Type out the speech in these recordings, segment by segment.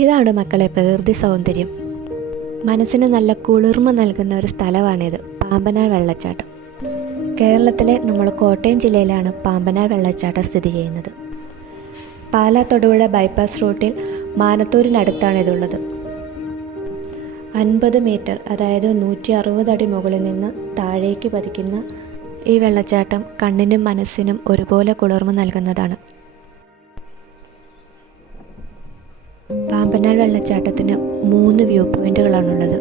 ഇതാണ് മക്കളെ പ്രകൃതി സൗന്ദര്യം. മനസ്സിന് നല്ല കുളിർമ നൽകുന്ന ഒരു സ്ഥലമാണിത്, പാമ്പനാർ വെള്ളച്ചാട്ടം. കേരളത്തിലെ നമ്മൾ കോട്ടയം ജില്ലയിലാണ് പാമ്പനാർ വെള്ളച്ചാട്ടം സ്ഥിതി ചെയ്യുന്നത്. പാലാ തൊടുപുഴ ബൈപ്പാസ് റൂട്ടിൽ മാനത്തൂരിനടുത്താണ് ഇതുള്ളത്. 50 മീറ്റർ, അതായത് 160 അടി മുകളിൽ നിന്ന് താഴേക്ക് പതിക്കുന്ന ഈ വെള്ളച്ചാട്ടം കണ്ണിനും മനസ്സിനും ഒരുപോലെ കുളിർമ നൽകുന്നതാണ്. പാമ്പനാർ വെള്ളച്ചാട്ടത്തിന് 3 വ്യൂ പോയിന്റുകളാണുള്ളത്.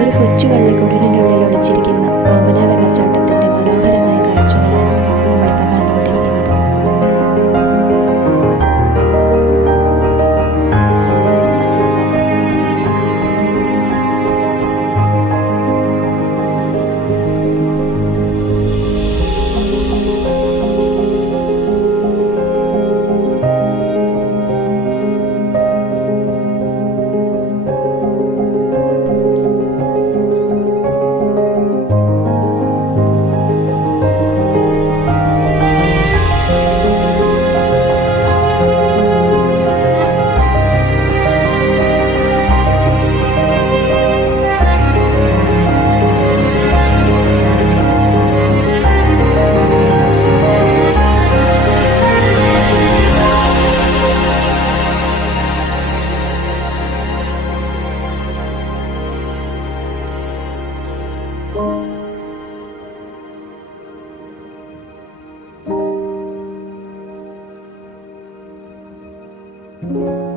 ഒരു കൊച്ചു കള്ളിക്കുടലിനുള്ളിൽ ഒളിച്ചിരിക്കുന്ന പാമ്പനാർ വെള്ളച്ചാട്ടത്തിന്റെ മനോഹരമായ കാഴ്ചകളാണ് നമ്മളിപ്പോൾ കണ്ടുകൊണ്ടിരിക്കുന്നത്. thank you